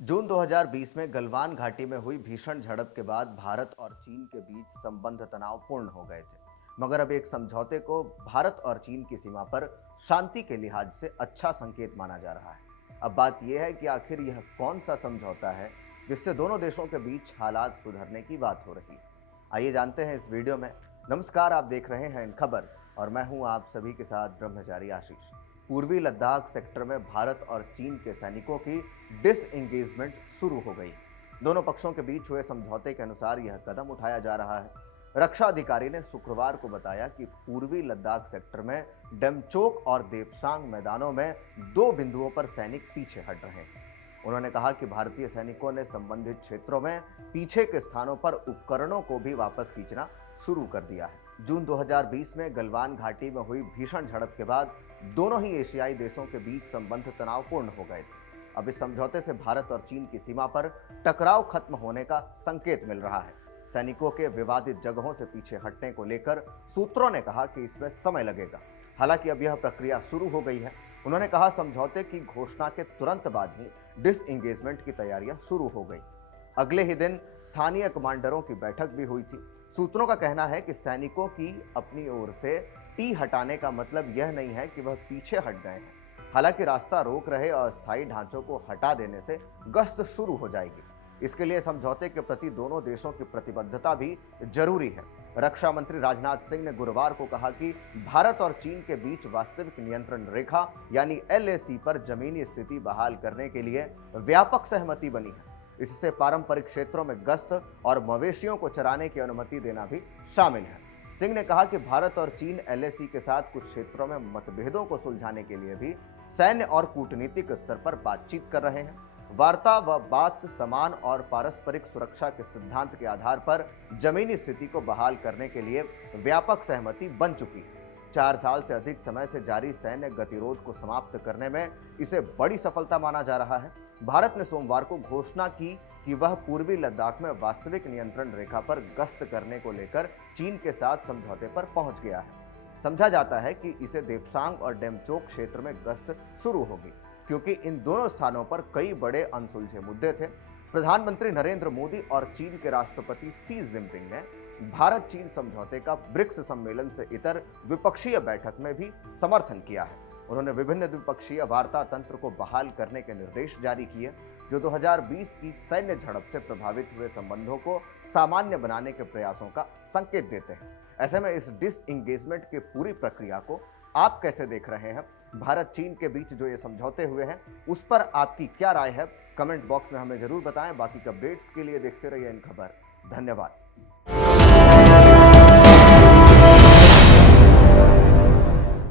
जून 2020 में गलवान घाटी में हुई भीषण झड़प के बाद भारत और चीन के बीच संबंध तनावपूर्ण हो गए थे। मगर अब एक समझौते को भारत और चीन की सीमा पर शांति के लिहाज से अच्छा संकेत माना जा रहा है। अब बात यह है कि आखिर यह कौन सा समझौता है जिससे दोनों देशों के बीच हालात सुधरने की बात हो रही है। आइए जानते हैं इस वीडियो में। नमस्कार, आप देख रहे हैं इन खबर और मैं हूं आप सभी के साथ ब्रह्मचारी आशीष। पूर्वी लद्दाख सेक्टर में भारत और चीन के सैनिकों की डिसएंगेजमेंट शुरू हो गई। दोनों पक्षों के बीच हुए समझौते के अनुसार यह कदम उठाया जा रहा है। रक्षा अधिकारी ने शुक्रवार को बताया कि पूर्वी लद्दाख सेक्टर में डेमचोक और देपसांग मैदानों में दो बिंदुओं पर सैनिक पीछे हट रहे हैं। उन्होंने कहा कि भारतीय सैनिकों ने संबंधित क्षेत्रों में पीछे के स्थानों पर उपकरणों को भी वापस खींचना शुरू कर दिया है। जून 2020 में गलवान घाटी में हुई भीषण झड़प के बाद दोनों ही एशियाई देशों के बीच संबंध तनावपूर्ण हो गए थे। अब इस समझौते से भारत और चीन की सीमा पर टकराव खत्म होने का संकेत मिल रहा है। सैनिकों के विवादित जगहों से पीछे हटने को लेकर सूत्रों ने कहा कि इसमें समय लगेगा। हालांकि अब यह प्रक्रिया शुरू हो गई है। उन्होंने कहा, समझौते की घोषणा के तुरंत बाद ही डिसएंगेजमेंट की तैयारियां शुरू हो गई। अगले ही दिन स्थानीय कमांडरों की बैठक भी हुई थी। सूत्रों का कहना है कि सैनिकों की अपनी ओर से टी हटाने का मतलब यह नहीं है कि वह पीछे हट गए हैं। हालांकि रास्ता रोक रहे अस्थायी ढांचों को हटा देने से गश्त शुरू हो जाएगी। इसके लिए समझौते के प्रति दोनों देशों की प्रतिबद्धता भी जरूरी है। रक्षा मंत्री राजनाथ सिंह ने गुरुवार को कहा कि भारत और चीन के बीच वास्तविक नियंत्रण रेखा यानी एलएसी पर जमीनी स्थिति बहाल करने के लिए व्यापक सहमति बनी है। इससे पारंपरिक क्षेत्रों में गश्त और मवेशियों को चराने की अनुमति देना भी शामिल है। सिंह ने कहा कि भारत और चीन एलएसी के साथ कुछ क्षेत्रों में मतभेदों को सुलझाने के लिए भी सैन्य और कूटनीतिक स्तर पर बातचीत कर रहे हैं। वार्ता व बात समान और पारस्परिक सुरक्षा के सिद्धांत के आधार पर जमीनी स्थिति को बहाल करने के लिए व्यापक सहमति बन चुकी है। 4 साल से अधिक समय से जारी सैन्य गतिरोध को समाप्त करने में इसे बड़ी सफलता माना जा रहा है। भारत ने सोमवार को घोषणा की कि वह पूर्वी लद्दाख में वास्तविक नियंत्रण रेखा पर गश्त करने को लेकर चीन के साथ समझौते पर पहुंच गया है। समझा जाता है कि इसे देपसांग और डेमचोक क्षेत्र में गश्त शुरू होगी, क्योंकि इन दोनों स्थानों पर कई बड़े अनसुलझे मुद्दे थे। प्रधानमंत्री नरेंद्र मोदी और चीन के राष्ट्रपति शी जिनपिंग ने भारत चीन समझौते का ब्रिक्स सम्मेलन से इतर द्विपक्षीय बैठक में भी समर्थन किया है। उन्होंने विभिन्न द्विपक्षीय वार्ता तंत्र को बहाल करने के निर्देश जारी किए, जो 2020 की सैन्य झड़प से प्रभावित हुए संबंधों को सामान्य बनाने के प्रयासों का संकेत देते हैं। ऐसे में इस डिसएंगेजमेंट की पूरी प्रक्रिया को आप कैसे देख रहे हैं? भारत चीन के बीच जो ये समझौते हुए हैं उस पर आपकी क्या राय है? कमेंट बॉक्स में हमें जरूर बताएं। बाकी के अपडेट्स के लिए देखते रहिए इन खबर। धन्यवाद।